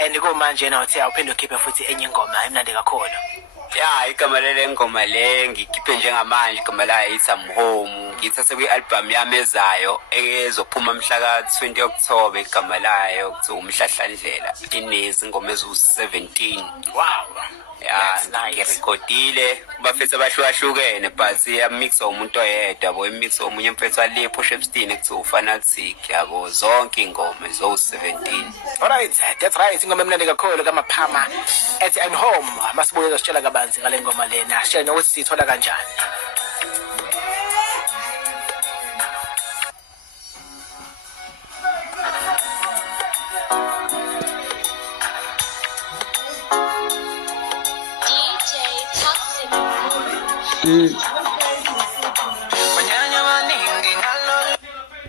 and kumanje na uthi awuphinde ukhiphe futhi enye ingoma emnandi kakhulu. Ya igama lele ngoma le ngikhiphe njengamanje igama la ithi I'm Home ngithathe kwi-album yami ezayo ezophuma mhla ka 20 October igama layo kuthi Umhlahlandlela inezingoma ezu-17. Wow. Ya ngirekodile bafethu abahlukahlukene but iyamix umuntu oyedwa bo imix omunye mfethu ali Push Epstein kuthi ufanatic yabo zonke ingoma zo-17. Alright, that's right. Ingoma emnandi kakhulu kaMaphama ethi I'm Home. Masibuye sitshela kabanzi ngale ngoma lena. Sitshela nokuthi sithola kanjani.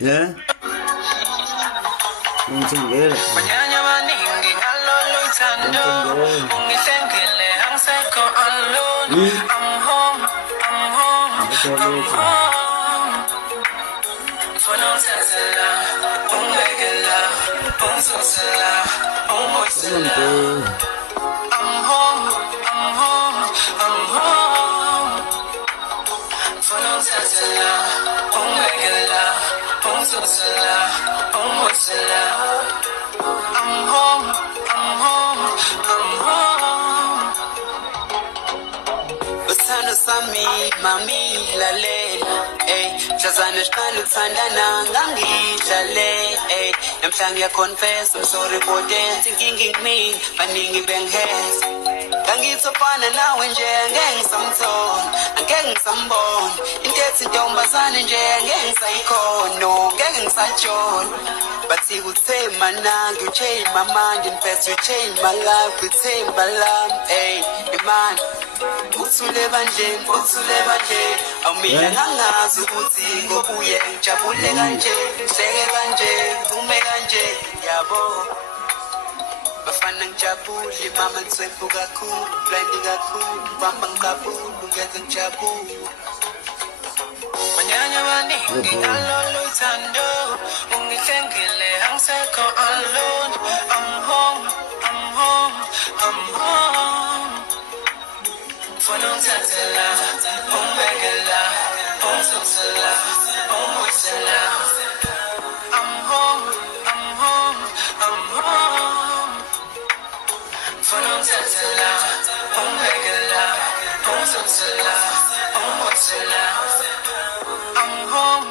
Yeah. Unjengele. Mami lalela mhlazana siqala ukuthandana ngangidlale namhla ngiyaconfess I'm sorry for that thinking me baningi bengihenza ngangithopana nawe nje angeke ngisamthona angeke ngisambona into ethi intombazane nje angeke ngisayikhono ngeke ngisatshona bathi uthema nangi you change my mind in fact you change my life uthemba lami imani uthule bandle awumina ngangazi ukuthi ngokuye ngijabule kanje hleke kanje ume kanje yabo bafana ngijabule mama ngiswephu kakhulu blind kakhulu bamba ngiqabulu ngenze ngijabule Manyanya maningi ngalolu uthando ungihlengile angisekho alone I'm home Fonontatela, umbegela, unsutela, umwisela I'm home Fonontatela, umbegela, unsutela, umwisela I'm home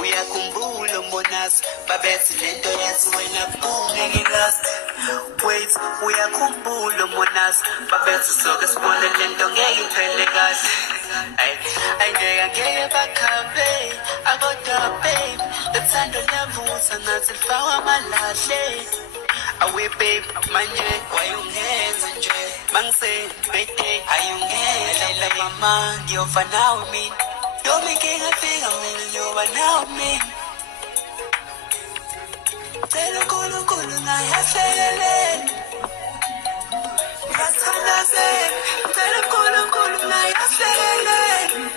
Uyakhumbula mbonasi babethi lento yethu wena ungeke last Wait, uyakhumbula mbonasi babethi soke sibone lento ngeke iphele kahle Angeke bakhambe akodwa babe lethando liyavutha ngathi lifakwa amalahle Awe babe manje wayungenza nje mangise birthday ayungela mama ngiyofa nawe mina Yomi ngingafika mina nyoba nawe mina Cela uNkulunkulu ngayahleleleni Ngathandazela Cela uNkulunkulu ngayahleleleni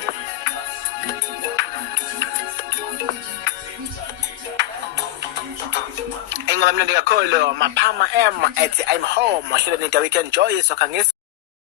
Ingoma mnandi kakhulu Maphama ethi I'm Home. Wahlele nento we can enjoy so